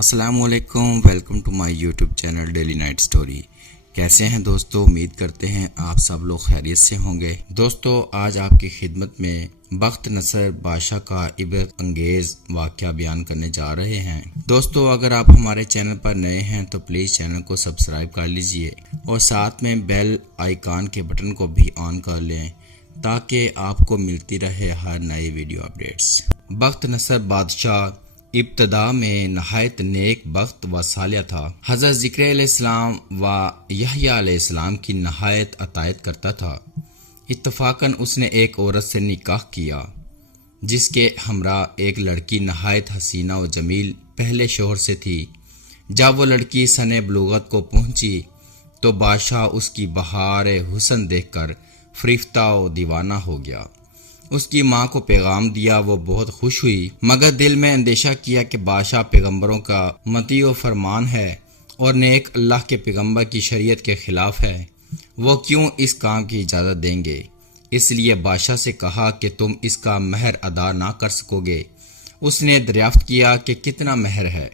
السلام علیکم، welcome to my YouTube channel daily night story. کیسے ہیں دوستو؟ امید کرتے ہیں آپ سب لوگ خیریت سے ہوں گے۔ دوستو آج آپ کی خدمت میں بخت نصر بادشاہ کا عبرت انگیز واقعہ بیان کرنے جا رہے ہیں۔ دوستو اگر آپ ہمارے چینل پر نئے ہیں تو پلیز چینل کو سبسکرائب کر لیجئے اور ساتھ میں بیل آئیکن کے بٹن کو بھی آن کر لیں تاکہ آپ کو ملتی رہے ہر نئی ویڈیو اپڈیٹس۔ بخت نصر بادشاہ ابتدا میں نہایت نیک بخت و صالح تھا۔ حضرت زکریا علیہ السلام و یحییٰ علیہ السلام کی نہایت اطاعت کرتا تھا۔ اتفاقاً اس نے ایک عورت سے نکاح کیا جس کے ہمراہ ایک لڑکی نہایت حسینہ و جمیل پہلے شوہر سے تھی۔ جب وہ لڑکی سن بلوغت کو پہنچی تو بادشاہ اس کی بہار حسن دیکھ کر فریفتہ و دیوانہ ہو گیا۔ اس کی ماں کو پیغام دیا، وہ بہت خوش ہوئی، مگر دل میں اندیشہ کیا کہ بادشاہ پیغمبروں کا مطیع و فرمان ہے اور نیک اللہ کے پیغمبر کی شریعت کے خلاف ہے، وہ کیوں اس کام کی اجازت دیں گے؟ اس لیے بادشاہ سے کہا کہ تم اس کا مہر ادا نہ کر سکو گے۔ اس نے دریافت کیا کہ کتنا مہر ہے؟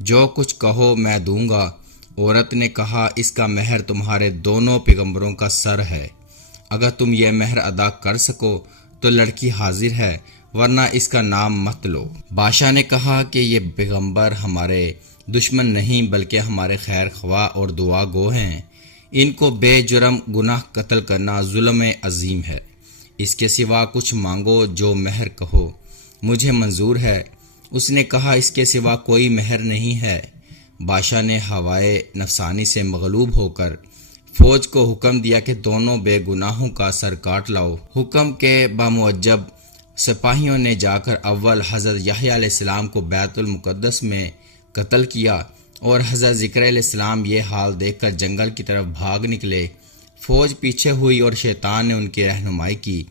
جو کچھ کہو میں دوں گا۔ عورت نے کہا اس کا مہر تمہارے دونوں پیغمبروں کا سر ہے، اگر تم یہ مہر ادا کر سکو تو لڑکی حاضر ہے، ورنہ اس کا نام مت لو۔ بادشاہ نے کہا کہ یہ پیغمبر ہمارے دشمن نہیں بلکہ ہمارے خیر خواہ اور دعا گو ہیں، ان کو بے جرم گناہ قتل کرنا ظلم عظیم ہے۔ اس کے سوا کچھ مانگو، جو مہر کہو مجھے منظور ہے۔ اس نے کہا اس کے سوا کوئی مہر نہیں ہے۔ بادشاہ نے ہوائے نفسانی سے مغلوب ہو کر فوج کو حکم دیا کہ دونوں بے گناہوں کا سر کاٹ لاؤ۔ حکم کے بموجب سپاہیوں نے جا کر اول حضرت یحییٰ علیہ السلام کو بیت المقدس میں قتل کیا اور حضرت زکریا علیہ السلام یہ حال دیکھ کر جنگل کی طرف بھاگ نکلے۔ فوج پیچھے ہوئی اور شیطان نے ان کی رہنمائی کی۔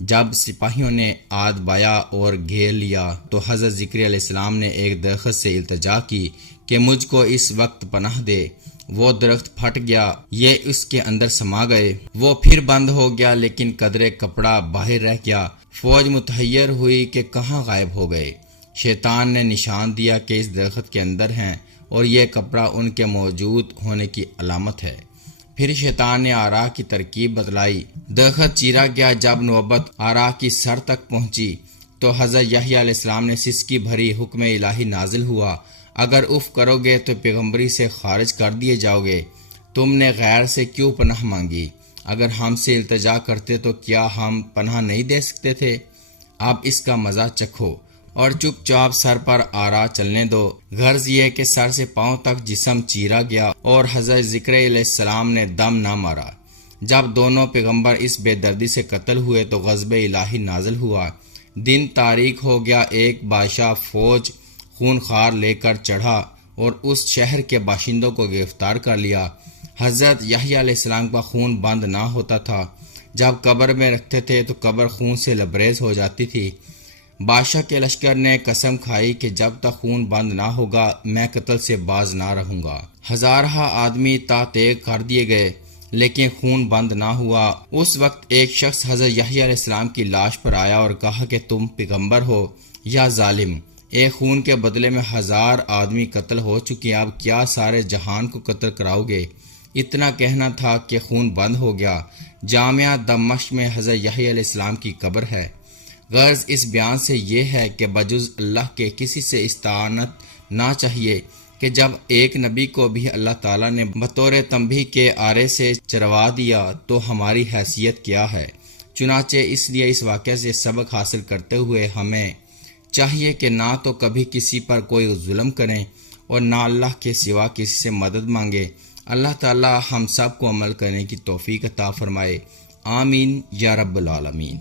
جب سپاہیوں نے آد بایا اور گھیر لیا تو حضرت زکریا علیہ السلام نے ایک درخت سے التجا کی کہ مجھ کو اس وقت پناہ دے۔ وہ درخت پھٹ گیا، یہ اس کے اندر سما گئے۔ وہ پھر بند ہو گیا لیکن قدرے کپڑا باہر رہ گیا۔ فوج متحیر ہوئی کہ کہاں غائب ہو گئے۔ شیطان نے نشان دیا کہ اس درخت کے اندر ہیں اور یہ کپڑا ان کے موجود ہونے کی علامت ہے۔ پھر شیطان نے آرا کی ترکیب بتلائی، درخت چیرا گیا۔ جب نوبت آرا کی سر تک پہنچی تو حضرت یحییٰ علیہ السلام نے سسکی بھری حکم الہی نازل ہوا، اگر اف کرو گے تو پیغمبری سے خارج کر دیے جاؤ گے۔ تم نے غیر سے کیوں پناہ مانگی؟ اگر ہم سے التجا کرتے تو کیا ہم پناہ نہیں دے سکتے تھے؟ اب اس کا مزہ چکھو اور چپ چاپ سر پر آرا چلنے دو۔ غرض یہ کہ سر سے پاؤں تک جسم چیرا گیا اور حضرت زکریا علیہ السلام نے دم نہ مارا۔ جب دونوں پیغمبر اس بے دردی سے قتل ہوئے تو غضب الہی نازل ہوا۔ دن تاریک ہو گیا۔ ایک بادشاہ فوج خون خار لے کر چڑھا اور اس شہر کے باشندوں کو گرفتار کر لیا۔ حضرت یحییٰ علیہ السلام کا خون بند نہ ہوتا تھا، جب قبر میں رکھتے تھے تو قبر خون سے لبریز ہو جاتی تھی۔ بادشاہ کے لشکر نے قسم کھائی کہ جب تک خون بند نہ ہوگا میں قتل سے باز نہ رہوں گا۔ ہزارہ آدمی تاطیغ کر دیے گئے لیکن خون بند نہ ہوا۔ اس وقت ایک شخص حضرت یحییٰ علیہ السلام کی لاش پر آیا اور کہا کہ تم پیغمبر ہو یا ظالم؟ ایک خون کے بدلے میں 1000 آدمی قتل ہو چکے، اب کیا سارے جہان کو قتل کراؤ گے؟ اتنا کہنا تھا کہ خون بند ہو گیا۔ جامعہ دمشق میں حضرت یحییٰ علیہ السلام کی قبر ہے۔ غرض اس بیان سے یہ ہے کہ بجز اللہ کے کسی سے استعانت نہ چاہیے کہ جب ایک نبی کو بھی اللہ تعالیٰ نے بطور تنبیہ کے آرے سے چروا دیا تو ہماری حیثیت کیا ہے؟ چنانچہ اس لیے اس واقعے سے سبق حاصل کرتے ہوئے ہمیں چاہیے کہ نہ تو کبھی کسی پر کوئی ظلم کریں اور نہ اللہ کے سوا کسی سے مدد مانگے۔ اللہ تعالی ہم سب کو عمل کرنے کی توفیق عطا فرمائے، آمین یا رب العالمین۔